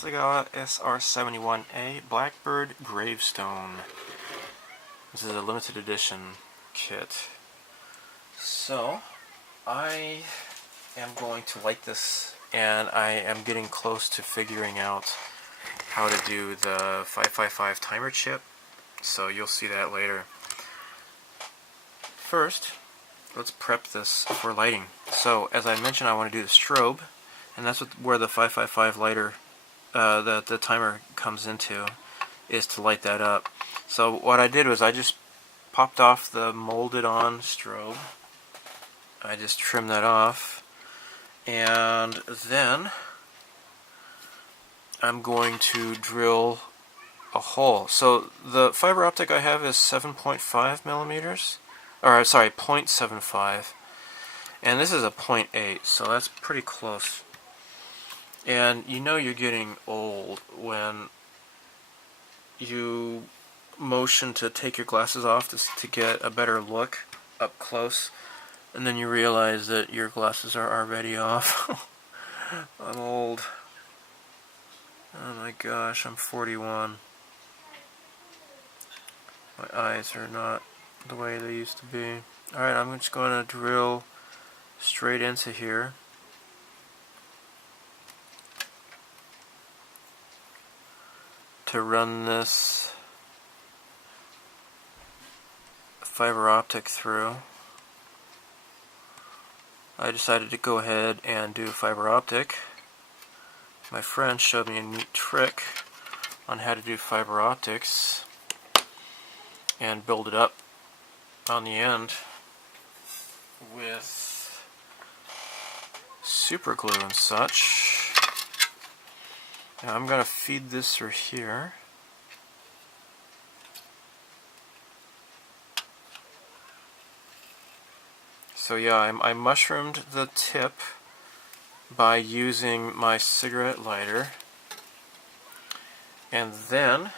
Hasegawa SR-71 Blackbird Gravestone. This is a limited edition kit. So, I am going to light this, and I am getting close to figuring out how to do the 555 timer chip, so you'll see that later. First, let's prep this for lighting. So, as I mentioned, I want to do the strobe, and that's where the 555 lighter, the timer comes into, is to light that up. So what I did was I just popped off the molded on strobe. I just trimmed that off, and then I'm going to drill a hole. So the fiber optic I have is 7.5 millimeters, or sorry, 0.75, and this is a 0.8, so that's pretty close. And you know you're getting old when you motion to take your glasses off to get a better look up close, and then you realize that your glasses are already off. I'm old. Oh my gosh, I'm 41. My eyes are not the way they used to be. Alright, I'm just going to drill straight into here. To run this fiber optic through. I decided to go ahead and do fiber optic. My friend showed me a neat trick on how to do fiber optics and build it up on the end with super glue and such. Now I'm going to feed this through here. So yeah, I mushroomed the tip by using my cigarette lighter. And then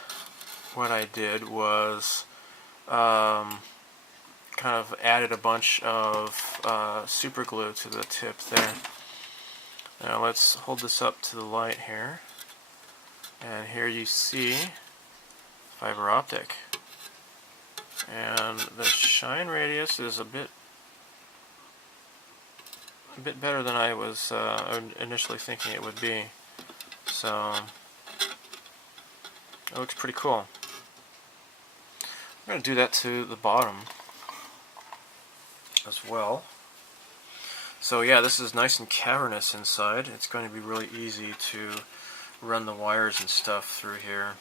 what I did was kind of added a bunch of super glue to the tip there. Now let's hold this up to the light here. And here you see fiber optic. And the shine radius is a bit better than I was initially thinking it would be. So it looks pretty cool. I'm going to do that to the bottom as well. So yeah, this is nice and cavernous inside. It's going to be really easy to run the wires and stuff through here.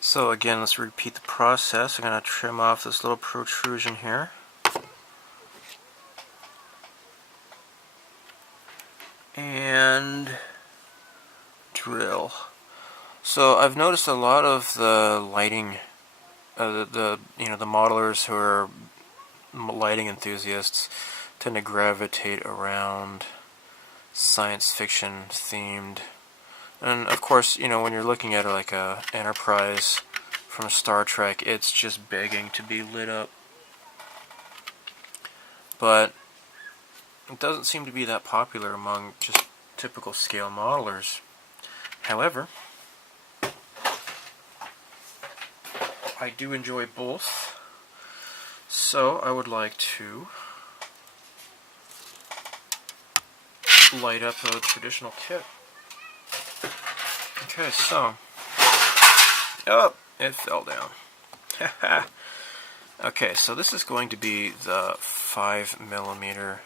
So again, let's repeat the process. I'm going to trim off this little protrusion here. And drill. So I've noticed a lot of the lighting, the modelers who are lighting enthusiasts tend to gravitate around science fiction themed, and of course, when you're looking at like a Enterprise from Star Trek, it's just begging to be lit up. But it doesn't seem to be that popular among just typical scale modelers. However, I do enjoy both, so I would like to light up a traditional kit. Okay, so, oh, it fell down. Okay, so this is going to be the 5mm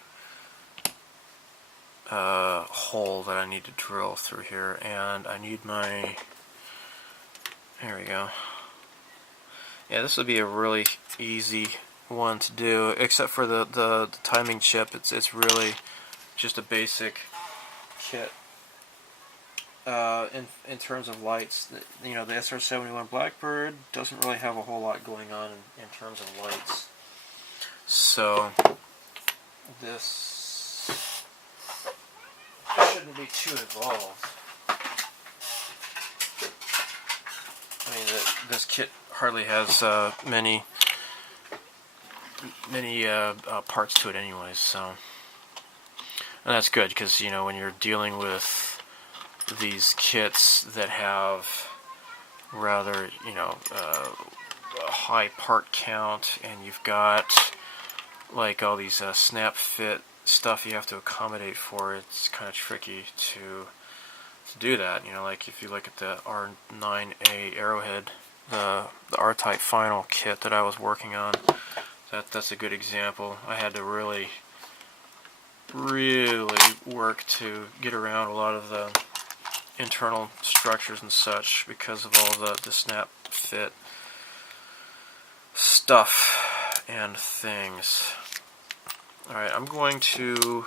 hole that I need to drill through here, and I need my, there we go. Yeah, this would be a really easy one to do, except for the timing chip. It's really just a basic kit. In terms of lights, the SR-71 Blackbird doesn't really have a whole lot going on in terms of lights. So this shouldn't be too involved. I mean, this kit hardly has many parts to it anyways, so. And that's good, because when you're dealing with these kits that have rather, a high part count, and you've got like all these snap fit stuff you have to accommodate for. It's kind of tricky to do that. Like if you look at the R9A Arrowhead, the R-Type final kit that I was working on, that's a good example. I had to really work to get around a lot of the internal structures and such because of all the snap fit stuff and things. Alright, I'm going to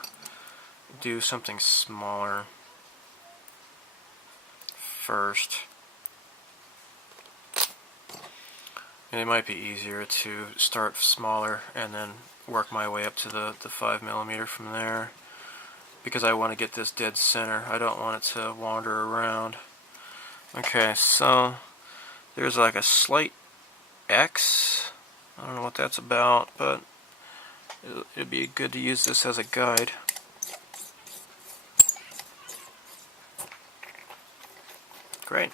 do something smaller first. And it might be easier to start smaller and then work my way up to the 5mm from there, because I want to get this dead center. I don't want it to wander around. Okay, so there's like a slight X. I don't know what that's about, but it'd be good to use this as a guide. Great.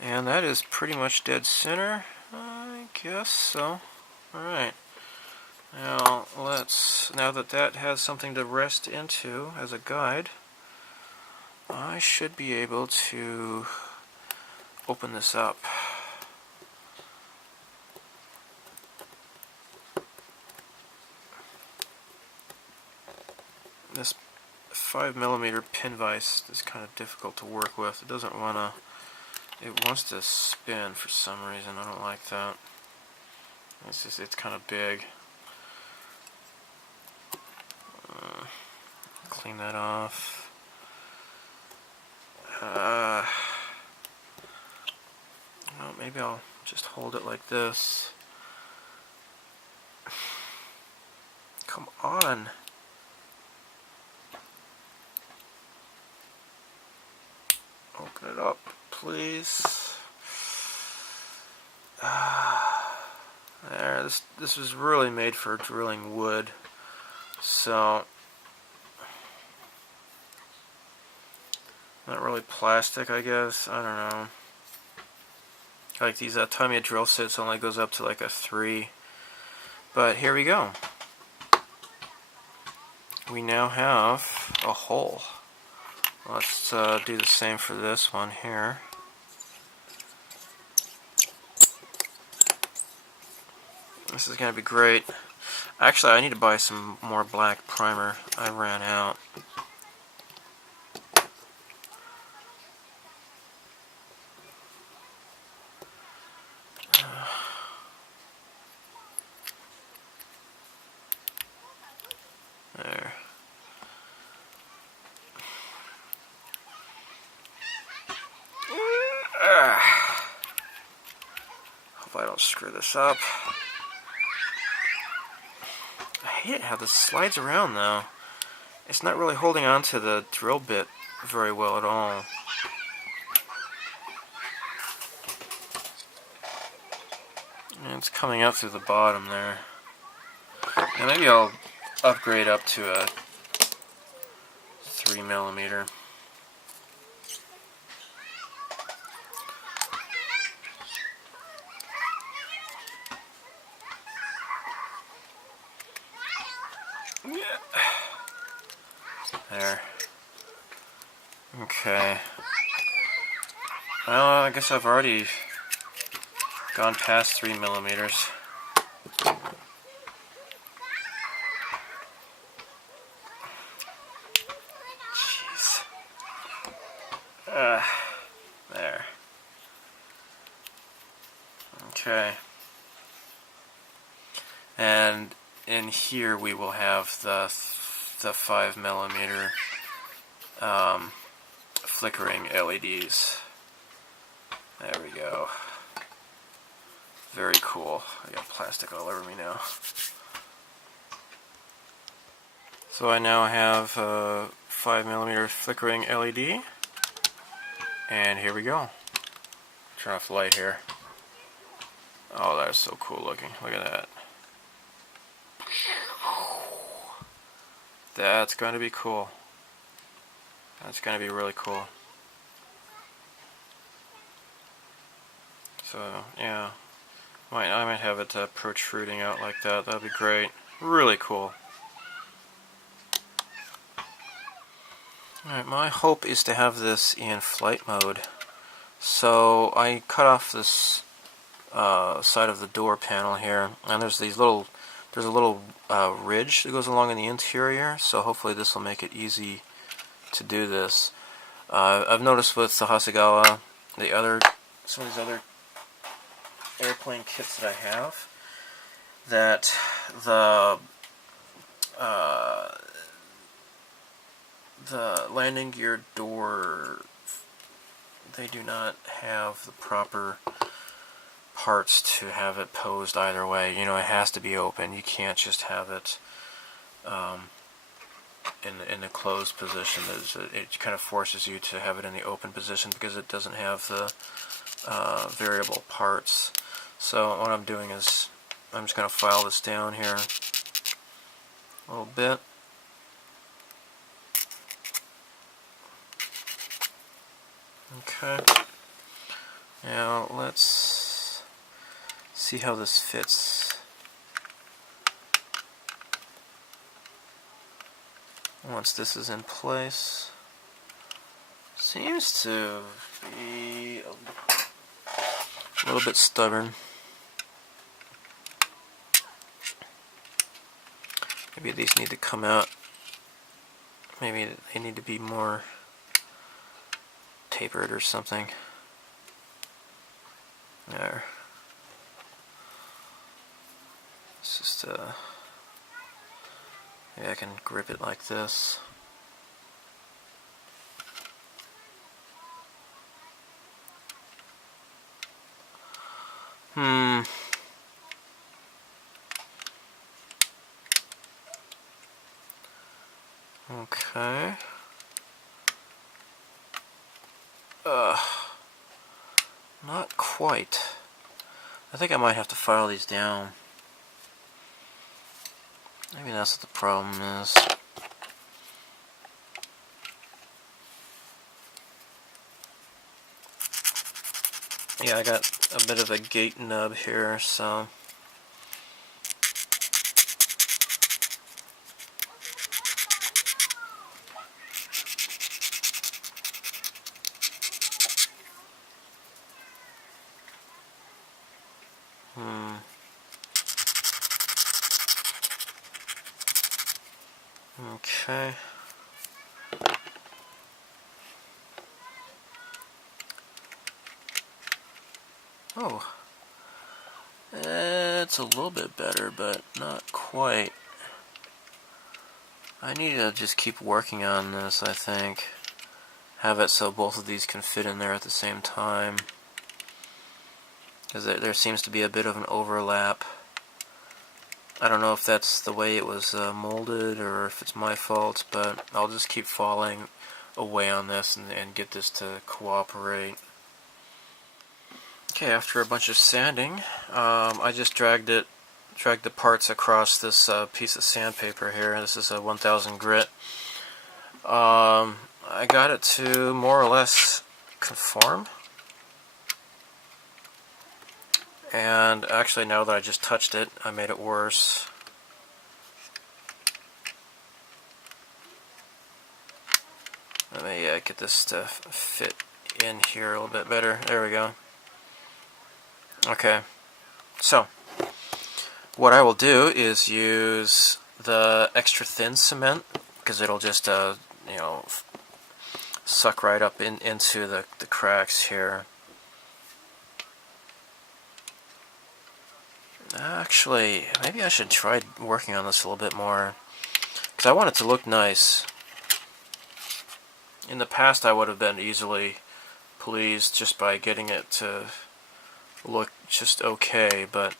And that is pretty much dead center, I guess so. Alright. Now now that has something to rest into as a guide, I should be able to open this up. This 5mm pin vise is kind of difficult to work with. It doesn't want to. It wants to spin for some reason. I don't like that. It's kind of big. Clean that off. Well, maybe I'll just hold it like this. Come on. Open it up, please. There, this was really made for drilling wood, so not really plastic, I guess. I don't know. Like these Tamiya drill sets only goes up to like a 3, but here we go. We now have a hole. Let's do the same for this one here. This is going to be great. Actually, I need to buy some more black primer. I ran out. There. Hope I don't screw this up. I hate how this slides around though. It's not really holding on to the drill bit very well at all. And it's coming out through the bottom there. Now maybe I'll upgrade up to a 3mm. There. Okay. Well, I guess I've already gone past 3mm. Jeez. There. Okay. And in here we will have the 5mm flickering LEDs. There we go. Very cool. I got plastic all over me now. So I now have a 5mm flickering LED, and here we go. Turn off the light here. Oh, that is so cool looking. Look at that. That's going to be cool. That's going to be really cool. So, yeah. I might have it protruding out like that. That'd be great. Really cool. Alright, my hope is to have this in flight mode. So I cut off this side of the door panel here, and there's a little ridge that goes along in the interior, so hopefully this will make it easy to do this. I've noticed with the Hasegawa, some of these other airplane kits that I have, that the landing gear door, they do not have the proper parts to have it posed either way. You know, it has to be open. You can't just have it in the closed position. It kind of forces you to have it in the open position because it doesn't have the variable parts. So what I'm doing is I'm just going to file this down here a little bit. Okay. Now let's see how this fits. Once this is in place, seems to be a little bit stubborn. Maybe these need to come out. Maybe they need to be more tapered or something. There. It's just maybe I can grip it like this. Okay. Not quite. I think I might have to file these down. Maybe that's what the problem is. Yeah, I got a bit of a gate nub here, so okay. Oh, it's a little bit better, but not quite. I need to just keep working on this, I think. Have it so both of these can fit in there at the same time. Because there seems to be a bit of an overlap. I don't know if that's the way it was molded or if it's my fault, but I'll just keep falling away on this and get this to cooperate. Okay, after a bunch of sanding, I just dragged the parts across this piece of sandpaper here. This is a 1000 grit. I got it to more or less conform. And actually, now that I just touched it, I made it worse. Let me get this to fit in here a little bit better. There we go. Okay, so what I will do is use the extra thin cement because it'll just you know, suck right up into the cracks here. Actually, maybe I should try working on this a little bit more because I want it to look nice. In the past, I would have been easily pleased just by getting it to look just okay, but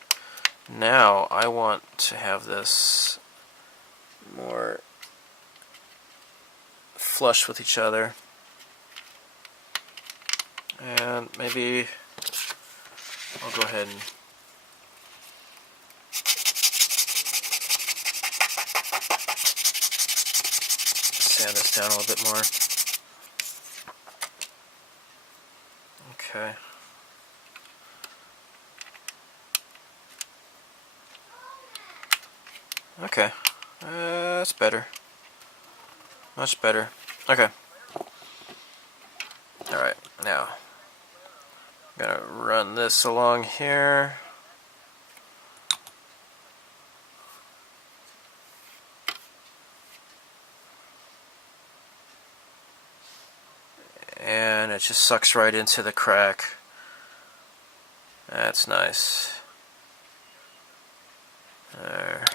now I want to have this more flush with each other, and maybe I'll go ahead and sand this down a little bit more. Okay. Okay. That's better. Much better. Okay. Alright, now I'm gonna run this along here. And it just sucks right into the crack. That's nice. There.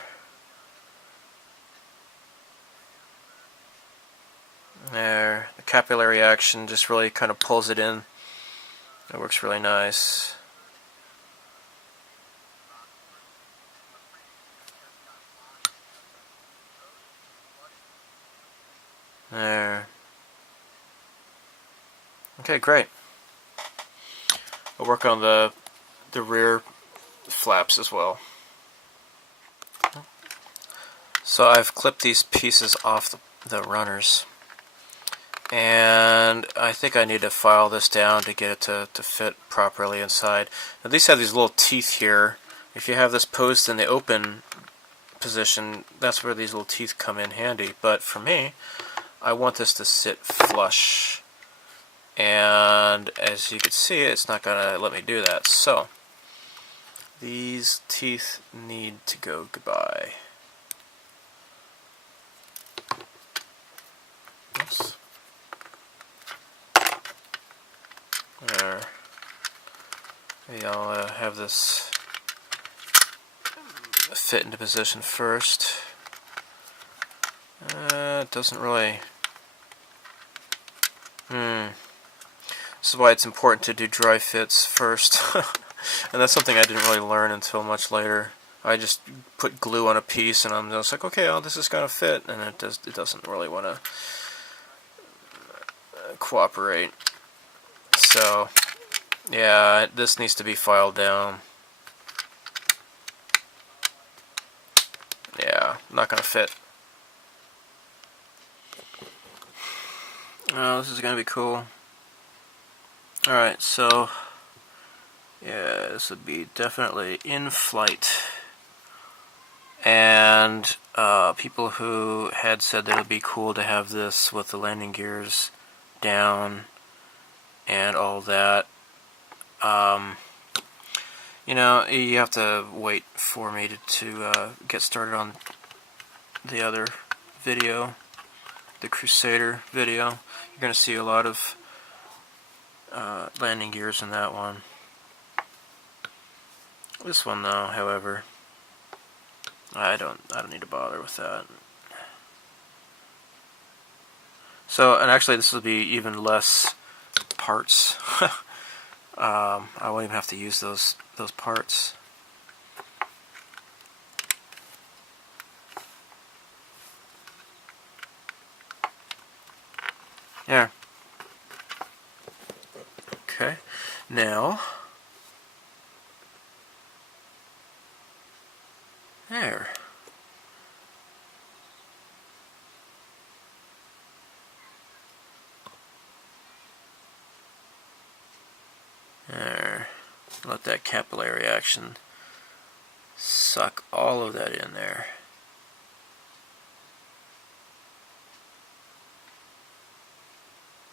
There. The capillary action just really kind of pulls it in. It works really nice. There. Okay, great. We'll work on the rear flaps as well. So I've clipped these pieces off the runners, and I think I need to file this down to get it to fit properly inside. Now these have these little teeth here. If you have this posed in the open position, that's where these little teeth come in handy. But for me, I want this to sit flush. And as you can see, it's not going to let me do that. So these teeth need to go goodbye. Oops. There. Maybe I'll have this fit into position first. It doesn't really... This is why it's important to do dry fits first. And that's something I didn't really learn until much later. I just put glue on a piece and I'm just like, okay, oh, this is gonna fit, and it doesn't really want to cooperate. So yeah, this needs to be filed down. Yeah, not gonna fit. Oh, this is gonna be cool. Alright, so yeah, this would be definitely in flight. And people who had said that it would be cool to have this with the landing gears down and all that, you know, you have to wait for me to get started on the other video, the Crusader video. You're going to see a lot of landing gears in that one. This one, though, however, I don't need to bother with that. So, and actually, this will be even less parts. I won't even have to use those parts. Yeah. Okay. Now, there. There. Let that capillary action suck all of that in there.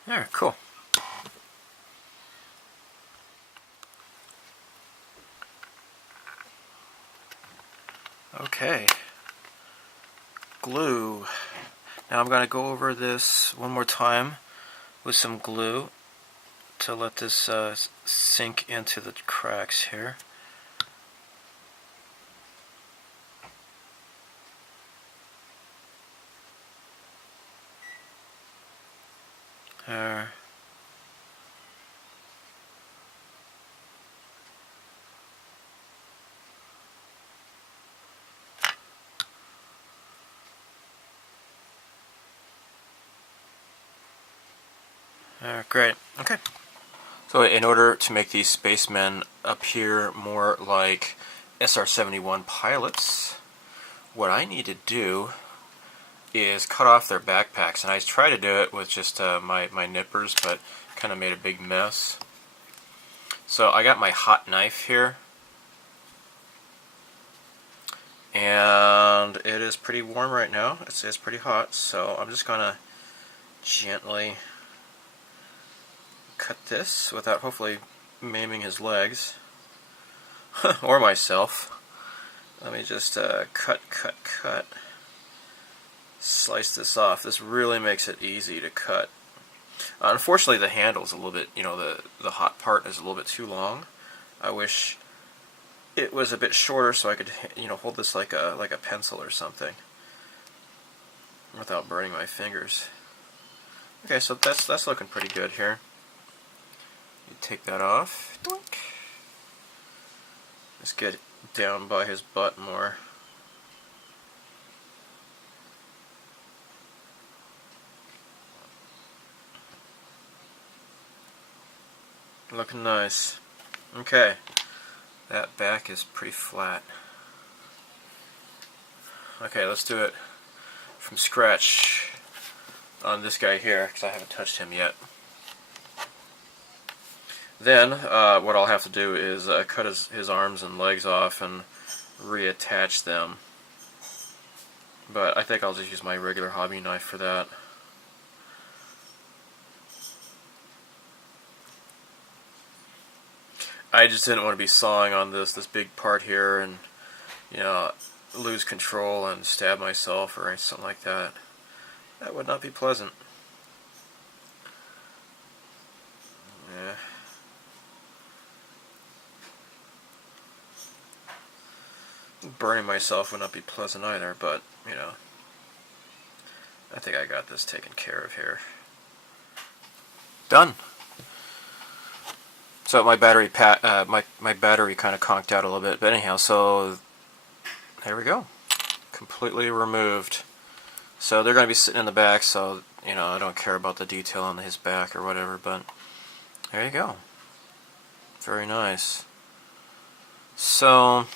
There, cool. Okay. Glue. Now I'm going to go over this one more time with some glue to let this sink into the cracks here. There. Great. Okay. So in order to make these spacemen appear more like SR-71 pilots, what I need to do is cut off their backpacks. And I tried to do it with just my nippers, but kind of made a big mess. So I got my hot knife here, and it is pretty warm right now. It's pretty hot, so I'm just gonna gently cut this without hopefully maiming his legs or myself. Let me just cut. Slice this off. This really makes it easy to cut. Unfortunately, the handle's a little bit, the hot part is a little bit too long. I wish it was a bit shorter so I could, hold this like a pencil or something without burning my fingers. Okay, so that's looking pretty good here. You take that off. Doink. Let's get down by his butt more. Looking nice. Okay, that back is pretty flat. Okay, let's do it from scratch on this guy here, because I haven't touched him yet. Then, what I'll have to do is cut his arms and legs off and reattach them. But I think I'll just use my regular hobby knife for that. I just didn't want to be sawing on this big part here and, lose control and stab myself or something like that. That would not be pleasant. Yeah. Burning myself would not be pleasant either, but, I think I got this taken care of here. Done. So my battery my battery kind of conked out a little bit, but anyhow, so there we go, completely removed. So they're going to be sitting in the back, so I don't care about the detail on his back or whatever, but there you go. Very nice. So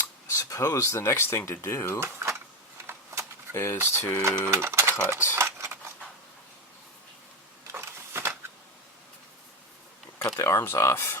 I suppose the next thing to do is to cut the arms off.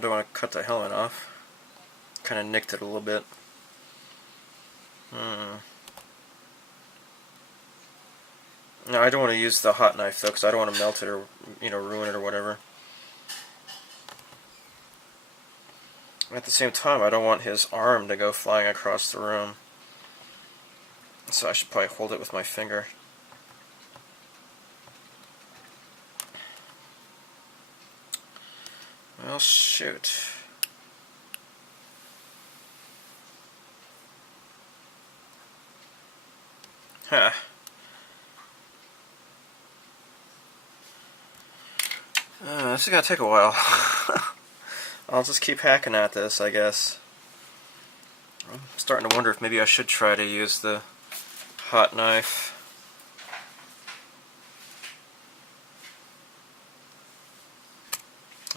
Don't want to cut the helmet off. Kind of nicked it a little bit. No, I don't want to use the hot knife though, because I don't want to melt it or ruin it or whatever. At the same time, I don't want his arm to go flying across the room. So I should probably hold it with my finger. Well, shoot. Huh. This is gonna take a while. I'll just keep hacking at this, I guess. I'm starting to wonder if maybe I should try to use the hot knife.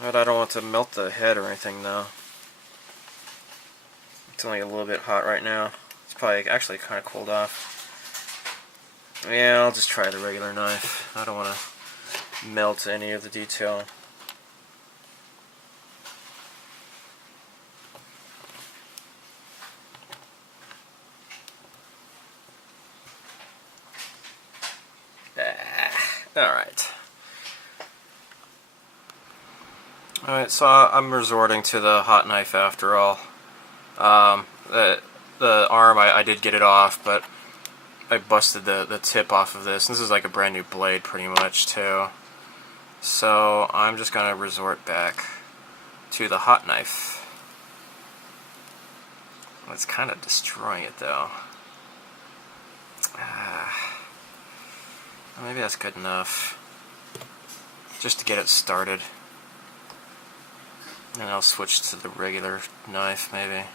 But I don't want to melt the head or anything though. It's only a little bit hot right now. It's probably actually kind of cooled off. Yeah, I'll just try the regular knife. I don't want to melt any of the detail. Alright. Alright, so I'm resorting to the hot knife after all. The arm, I did get it off, but I busted the tip off of this. This is like a brand new blade pretty much too. So I'm just going to resort back to the hot knife. It's kind of destroying it though. Maybe that's good enough. Just to get it started. And I'll switch to the regular knife, maybe.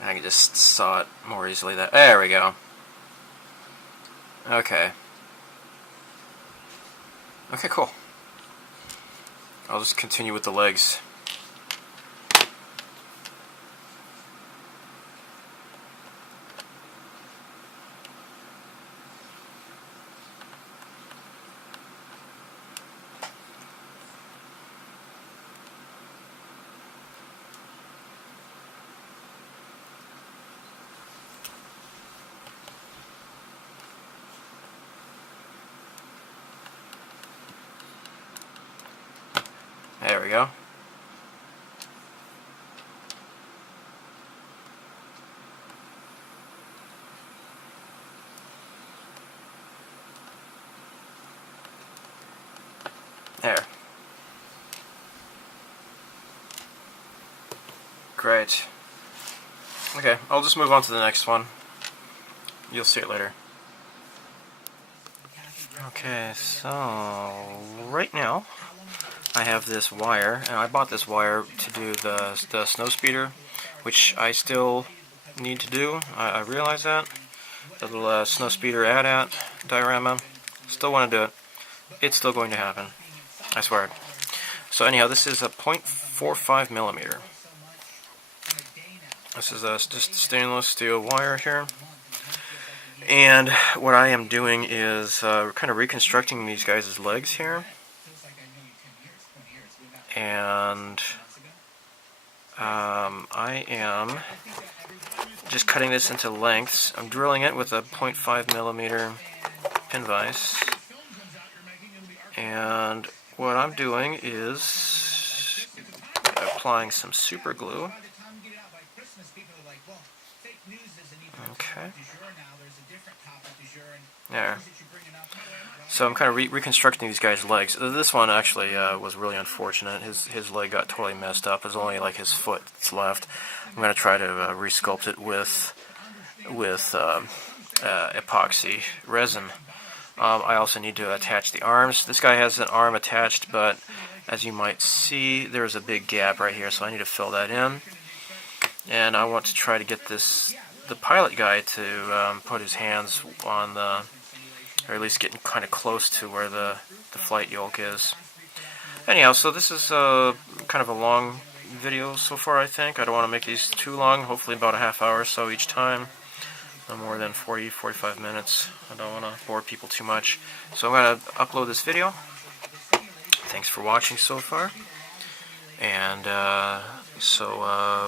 I can just saw it more easily. There we go. Okay. Okay, cool. I'll just continue with the legs. There we go. There. Great. Okay, I'll just move on to the next one. You'll see it later. Okay, so right now I have this wire, and I bought this wire to do the snow speeder, which I still need to do. I realize that. The little snow speeder AT-AT diorama. Still want to do it. It's still going to happen. I swear. So anyhow, this is a 0.45 millimeter. This is just stainless steel wire here. And what I am doing is kind of reconstructing these guys' legs here. And I am just cutting this into lengths. I'm drilling it with a 0.5 millimeter pin vise. And what I'm doing is applying some super glue. Okay. There. So I'm kind of reconstructing these guys' legs. This one actually was really unfortunate. His leg got totally messed up. There's only like his foot that's left. I'm going to try to resculpt it with epoxy resin. I also need to attach the arms. This guy has an arm attached, but as you might see, there's a big gap right here, so I need to fill that in. And I want to try to get the pilot guy to put his hands on the, or at least getting kind of close to where the flight yoke is. Anyhow, so this is kind of a long video so far, I think. I don't want to make these too long, hopefully about a half hour or so each time. No more than 40-45 minutes. I don't want to bore people too much. So I'm going to upload this video. Thanks for watching so far. And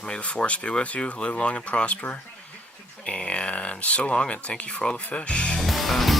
may the force be with you. Live long and prosper. And so long, and thank you for all the fish. Bye.